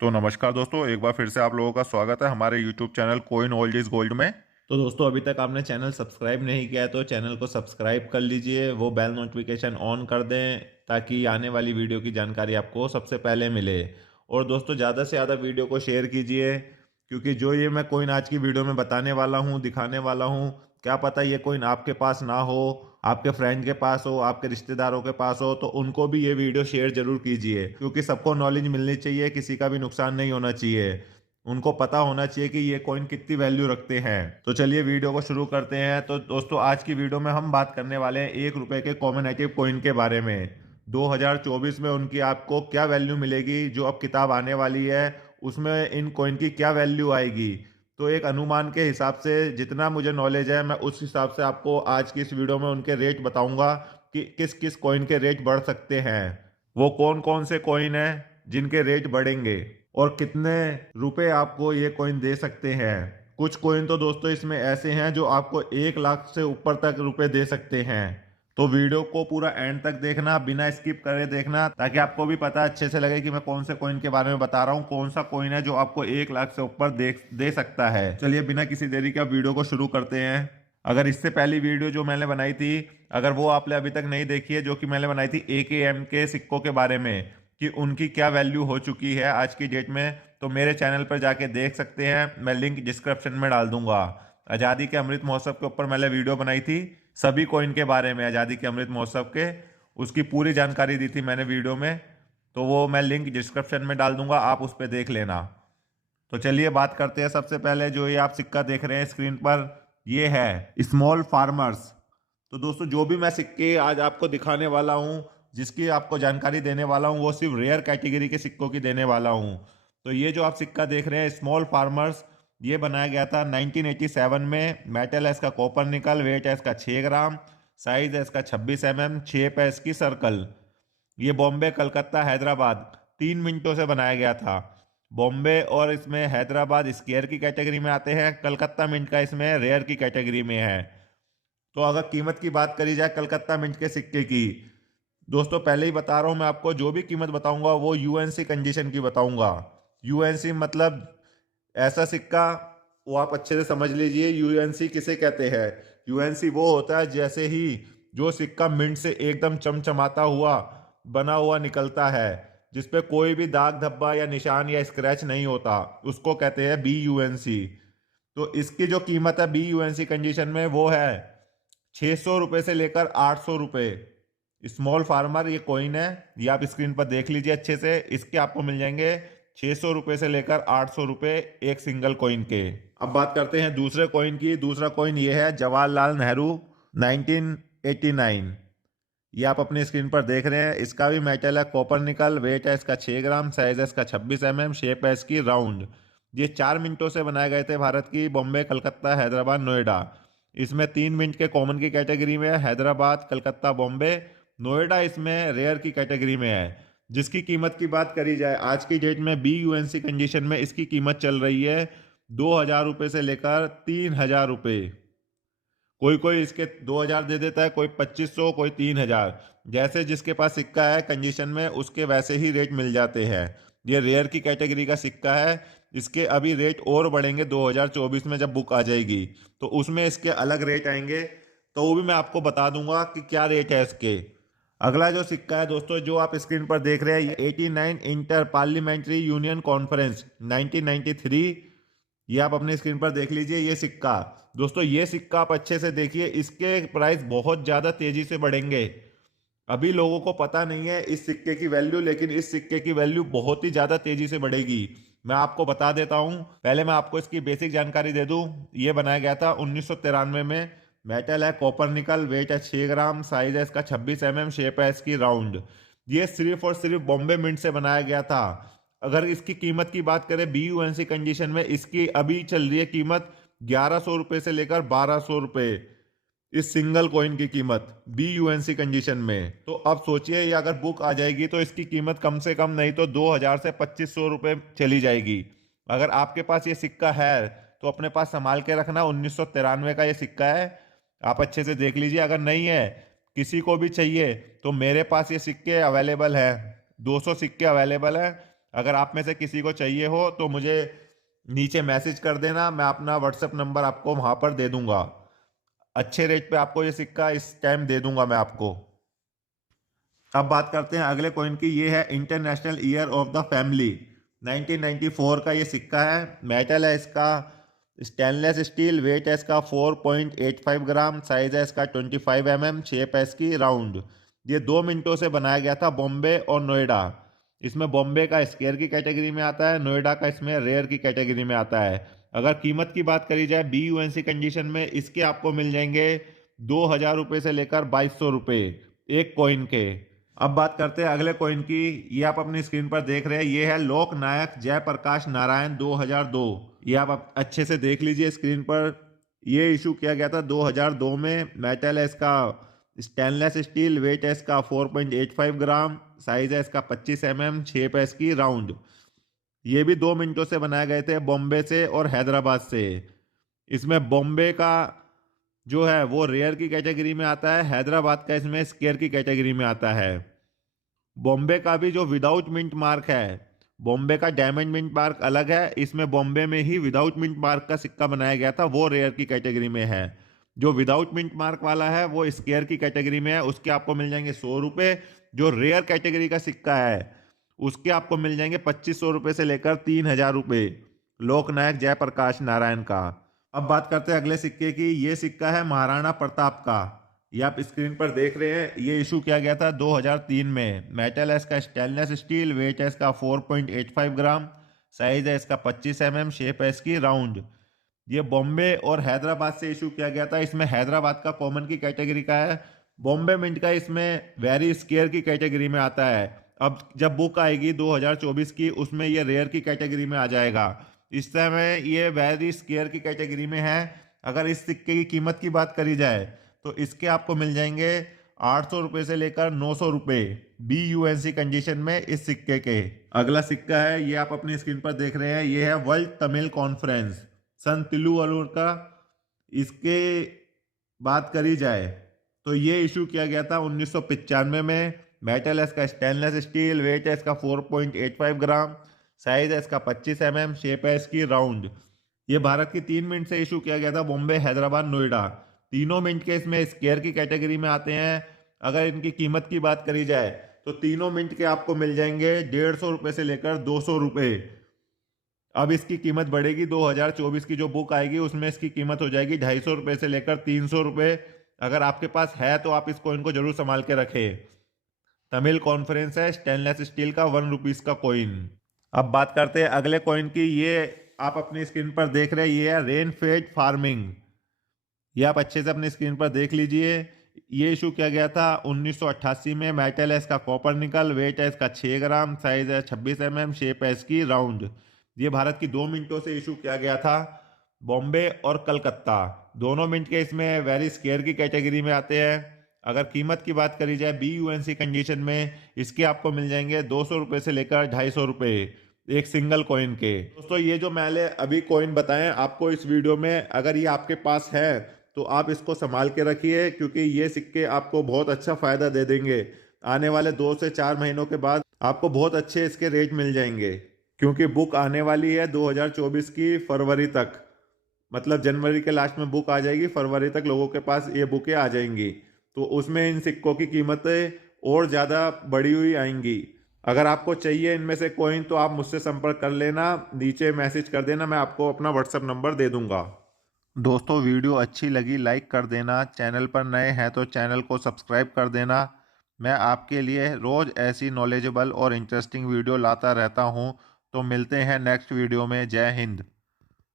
तो नमस्कार दोस्तों, एक बार फिर से आप लोगों का स्वागत है हमारे YouTube channel coin old is gold में। तो दोस्तों अभी तक आपने चैनल सब्सक्राइब नहीं किया है तो चैनल को सब्सक्राइब कर लीजिए, वो बेल नोटिफिकेशन ऑन कर दें ताकि आने वाली वीडियो की जानकारी आपको सबसे पहले मिले। और दोस्तों ज़्यादा से ज़्यादा वीडियो को शेयर कीजिए, क्योंकि जो ये मैं कोइन आज की वीडियो में बताने वाला हूँ, दिखाने वाला हूँ, क्या पता ये कोइन आपके पास ना हो, आपके फ्रेंड के पास हो, आपके रिश्तेदारों के पास हो, तो उनको भी ये वीडियो शेयर जरूर कीजिए, क्योंकि सबको नॉलेज मिलनी चाहिए, किसी का भी नुकसान नहीं होना चाहिए। उनको पता होना चाहिए कि ये कॉइन कितनी वैल्यू रखते हैं। तो चलिए वीडियो को शुरू करते हैं। तो दोस्तों आज की वीडियो में हम बात करने वाले हैं 1 रुपए के कॉमन कॉइन के बारे में। 2024 में उनकी आपको क्या वैल्यू मिलेगी, जो अब किताब आने वाली है उसमें इन कॉइन की क्या वैल्यू आएगी। तो एक अनुमान के हिसाब से जितना मुझे नॉलेज है मैं उस हिसाब से आपको आज की इस वीडियो में उनके रेट बताऊंगा कि किस किस कॉइन के रेट बढ़ सकते हैं, वो कौन कौन से कॉइन हैं जिनके रेट बढ़ेंगे, और कितने रुपए आपको ये कॉइन दे सकते हैं। कुछ कॉइन तो दोस्तों इसमें ऐसे हैं जो आपको 1 लाख से ऊपर तक रुपए दे सकते हैं। तो वीडियो को पूरा एंड तक देखना, बिना स्किप करे देखना, ताकि आपको भी पता अच्छे से लगे कि मैं कौन से कॉइन के बारे में बता रहा हूँ, कौन सा कॉइन है जो आपको 1 लाख से ऊपर दे सकता है। चलिए बिना किसी देरी के अब वीडियो को शुरू करते हैं। अगर इससे पहली वीडियो जो मैंने बनाई थी, अगर वो आपने अभी तक नहीं देखी है, जो कि मैंने बनाई थी AKM के सिक्कों के बारे में कि उनकी क्या वैल्यू हो चुकी है आज की डेट में, तो मेरे चैनल पर जाके देख सकते हैं। मैं लिंक डिस्क्रिप्शन में डाल दूंगा। आज़ादी के अमृत महोत्सव के ऊपर मैंने वीडियो बनाई थी, सभी कॉइन के बारे में, आज़ादी के अमृत महोत्सव के, उसकी पूरी जानकारी दी थी मैंने वीडियो में। तो वो मैं लिंक डिस्क्रिप्शन में डाल दूंगा, आप उस पर देख लेना। तो चलिए बात करते हैं। सबसे पहले जो ये आप सिक्का देख रहे हैं स्क्रीन पर, ये है स्मॉल फार्मर्स। तो दोस्तों जो भी मैं सिक्के आज आपको दिखाने वाला हूँ, जिसकी आपको जानकारी देने वाला हूँ, वो सिर्फ रेयर कैटेगरी के सिक्कों की देने वाला हूँ। तो ये जो आप सिक्का देख रहे हैं स्मॉल फार्मर्स, ये बनाया गया था 1987 में। मेटल है इसका कॉपर निकल, वेट है इसका 6 ग्राम, साइज है इसका 26 mm, शेप है इसकी सर्कल। ये बॉम्बे, कलकत्ता, हैदराबाद 3 मिनटों से बनाया गया था। बॉम्बे और इसमें हैदराबाद स्क्वायर की कैटेगरी में आते हैं, कलकत्ता मिंट का इसमें रेयर की कैटेगरी में है। तो अगर कीमत की बात करी जाए कलकत्ता मिंट के सिक्के की, दोस्तों पहले ही बता रहा हूं मैं आपको, जो भी कीमत बताऊंगा वो यूएनसी कंडीशन की बताऊंगा। यूएनसी मतलब ऐसा सिक्का, वो आप अच्छे से समझ लीजिए यूएनसी किसे कहते हैं। यूएनसी वो होता है जैसे ही जो सिक्का मिंट से एकदम चमचमाता हुआ बना हुआ निकलता है, जिसपे कोई भी दाग धब्बा या निशान या स्क्रैच नहीं होता, उसको कहते हैं BUNC। तो इसकी जो कीमत है BUNC कंडीशन में वो है 600 रुपये से लेकर 800 रुपये। स्मॉल फार्मर ये कॉइन है, ये आप स्क्रीन पर देख लीजिए अच्छे से। इसके आपको मिल जाएंगे 600 रुपये से लेकर 800 रुपये एक सिंगल कॉइन के। अब बात करते हैं दूसरे कॉइन की। दूसरा कॉइन ये है जवाहरलाल नेहरू 1989। ये आप अपनी स्क्रीन पर देख रहे हैं। इसका भी मेटल है कॉपर निकल, वेट है इसका 6 ग्राम, साइज है इसका 26 mm, शेप है इसकी राउंड। ये 4 मिनटों से बनाए गए थे भारत की बॉम्बे, कलकत्ता, हैदराबाद, नोएडा। इसमें 3 मिनट के कॉमन की कैटेगरी में है, हैदराबाद, कलकत्ता, बॉम्बे, नोएडा इसमें रेयर की कैटेगरी में है। जिसकी कीमत की बात करी जाए आज की डेट में BUNC कंडीशन में इसकी कीमत चल रही है 2,000 रुपये से लेकर 3,000 रुपये। कोई कोई इसके 2,000 दे देता है, कोई 2,500, कोई 3,000। जैसे जिसके पास सिक्का है कंडीशन में, उसके वैसे ही रेट मिल जाते हैं। ये रेयर की कैटेगरी का सिक्का है। इसके अभी रेट और बढ़ेंगे 2024 में, जब बुक आ जाएगी तो उसमें इसके अलग रेट आएंगे, तो वो भी मैं आपको बता दूंगा कि क्या रेट है इसके। अगला जो सिक्का है दोस्तों, जो आप स्क्रीन पर देख रहे हैं, ये 89 इंटर पार्लियामेंट्री यूनियन कॉन्फ्रेंस 1993। ये आप अपनी स्क्रीन पर देख लीजिए ये सिक्का। दोस्तों ये सिक्का आप अच्छे से देखिए, इसके प्राइस बहुत ज़्यादा तेजी से बढ़ेंगे। अभी लोगों को पता नहीं है इस सिक्के की वैल्यू, लेकिन इस सिक्के की वैल्यू बहुत ही ज़्यादा तेजी से बढ़ेगी। मैं आपको बता देता हूँ, पहले मैं आपको इसकी बेसिक जानकारी दे दूँ। ये बनाया गया था 1993 में। मेटल है कॉपर निकल, वेट है 6 ग्राम, साइज है इसका 26 mm, शेप है इसकी राउंड। ये सिर्फ और सिर्फ बॉम्बे मिंट से बनाया गया था। अगर इसकी कीमत की बात करें BUNC कंडीशन में, इसकी अभी चल रही है कीमत 1,100 रुपये से लेकर 1,200 रुपये, इस सिंगल कॉइन की कीमत BUNC कंडीशन में। तो अब सोचिए ये अगर बुक आ जाएगी तो इसकी कीमत कम से कम नहीं तो 2,000 से 2,500 रुपये चली जाएगी। अगर आपके पास ये सिक्का है तो अपने पास संभाल के रखना। 1993 का ये सिक्का है, आप अच्छे से देख लीजिए। अगर नहीं है, किसी को भी चाहिए, तो मेरे पास ये सिक्के अवेलेबल है, 200 सिक्के अवेलेबल है। अगर आप में से किसी को चाहिए हो तो मुझे नीचे मैसेज कर देना, मैं अपना व्हाट्सएप नंबर आपको वहां पर दे दूंगा। अच्छे रेट पे आपको ये सिक्का इस टाइम दे दूंगा मैं आपको। अब बात करते हैं अगले कॉइन की। ये है international year of the family. 1994 का ये सिक्का है। मेटल है इसका स्टेनलेस स्टील। वेट है इसका 4.85 ग्राम। साइज है इसका 25 शेप है इसकी राउंड। ये 2 मिनटों से बनाया गया था बॉम्बे और नोएडा। इसमें बॉम्बे का स्केयर की कैटेगरी में आता है, नोएडा का इसमें रेयर की कैटेगरी में आता है। अगर कीमत की बात करी जाए BUNC कंडीशन में, इसके आपको मिल जाएंगे 2,000 रुपये से लेकर 2,200 रुपये एक कॉइन के। अब बात करते हैं अगले कॉइन की। ये आप अपनी स्क्रीन पर देख रहे हैं, ये है लोक नायक जयप्रकाश नारायण 2002। ये आप अच्छे से देख लीजिए स्क्रीन पर। ये इशू किया गया था 2002 में। मेटल है इसका स्टेनलेस स्टील। वेट है इसका 4.85 ग्राम। साइज है इसका 25 शेप है इसकी राउंड। ये भी 2 मिनटों से बनाए गए थे बॉम्बे से और हैदराबाद से। इसमें बॉम्बे का जो है वो रेयर की कैटेगरी में आता है, हैदराबाद का इसमें स्केयर की कैटेगरी में आता है। बॉम्बे का भी जो विदाउट मिंट मार्क है, बॉम्बे का डायमंड मिंट मार्क अलग है, इसमें बॉम्बे में ही विदाउट मिंट मार्क का सिक्का बनाया गया था, वो रेयर की कैटेगरी में है। जो विदाउट मिंट मार्क वाला है वो स्केयर की कैटेगरी में है, उसके आपको मिल जाएंगे 100 रुपये। जो रेयर कैटेगरी का सिक्का है उसके आपको मिल जाएंगे 2,500 रुपये से लेकर 3,000 रुपये लोकनायक जयप्रकाश नारायण का। अब बात करते हैं अगले सिक्के की। ये सिक्का है महाराणा प्रताप का। ये आप स्क्रीन पर देख रहे हैं, ये इशू किया गया था 2003 में। मेटल है इसका स्टेनलेस स्टील। वेट है इसका 4.85 ग्राम। साइज है इसका 25 शेप है इसकी राउंड। ये बॉम्बे और हैदराबाद से इशू किया गया था। इसमें हैदराबाद का कॉमन की कैटेगरी का है, बॉम्बे मिंट का इसमें वेरी स्केयर की कैटेगरी में आता है। अब जब बुक आएगी 2024 की, उसमें ये रेयर की कैटेगरी में आ जाएगा। इस समय ये वेरी स्केयर की कैटेगरी में है। अगर इस सिक्के की कीमत की बात करी जाए तो इसके आपको मिल जाएंगे 800 रुपये से लेकर 900 रुपये BUNC कंडीशन में इस सिक्के के। अगला सिक्का है, ये आप अपनी स्क्रीन पर देख रहे हैं, ये है वर्ल्ड तमिल कॉन्फ्रेंस सन तिरुवल्लुवर का। इसके बात करी जाए तो ये इशू किया गया था 1995 में। मेटल है इसका स्टेनलेस स्टील। वेट है इसका 4.85 ग्राम। साइज है इसका 25 शेप है इसकी राउंड। ये भारत की 3 मिनट से इशू किया गया था बॉम्बे, हैदराबाद, नोएडा। तीनों मिनट के इसमें स्केयर की कैटेगरी में आते हैं। अगर इनकी कीमत की बात करी जाए तो तीनों मिनट के आपको मिल जाएंगे 150 रुपये से लेकर 200 रुपये। अब इसकी कीमत बढ़ेगी, 2024 की जो बुक आएगी उसमें इसकी कीमत हो जाएगी 250 रुपये से लेकर 300 रुपये। अगर आपके पास है तो आप इस कॉइन को जरूर संभाल के रखें। तमिल कॉन्फ्रेंस है, स्टेनलेस स्टील का 1 रुपीस का कॉइन। अब बात करते हैं अगले कॉइन की। ये आप अपनी स्क्रीन पर देख रहे हैं, ये है रेन फेड फार्मिंग। ये आप अच्छे से अपनी स्क्रीन पर देख लीजिए। ये इशू किया गया था 1988 में। मेटल है इसका कॉपर निकल। वेट है इसका 6 ग्राम। साइज है 26 शेप है इसकी राउंड। ये भारत की 2 मिनटों से इशू किया गया था बॉम्बे और कलकत्ता। दोनों मिनट के इसमें वेरी स्केयर की कैटेगरी में आते हैं। अगर कीमत की बात करी जाए BUNC कंडीशन में, इसके आपको मिल जाएंगे 200 रुपये से लेकर 250 रुपये एक सिंगल कॉइन के। दोस्तों ये जो मैंने अभी कॉइन बताए आपको इस वीडियो में, अगर ये आपके पास है तो आप इसको संभाल के रखिए, क्योंकि ये सिक्के आपको बहुत अच्छा फ़ायदा दे देंगे। आने वाले 2 से 4 महीनों के बाद आपको बहुत अच्छे इसके रेट मिल जाएंगे, क्योंकि बुक आने वाली है 2024 की फरवरी तक। मतलब जनवरी के लास्ट में बुक आ जाएगी, फरवरी तक लोगों के पास ये बुकें आ जाएंगी। तो उसमें इन सिक्कों की कीमतें और ज़्यादा बढ़ी हुई आएंगी। अगर आपको चाहिए इनमें से कॉइन तो आप मुझसे संपर्क कर लेना, नीचे मैसेज कर देना, मैं आपको अपना व्हाट्सएप नंबर दे दूंगा। दोस्तों वीडियो अच्छी लगी लाइक कर देना, चैनल पर नए हैं तो चैनल को सब्सक्राइब कर देना। मैं आपके लिए रोज़ ऐसी नॉलेजेबल और इंटरेस्टिंग वीडियो लाता रहता हूँ। तो मिलते हैं नेक्स्ट वीडियो में। जय हिंद।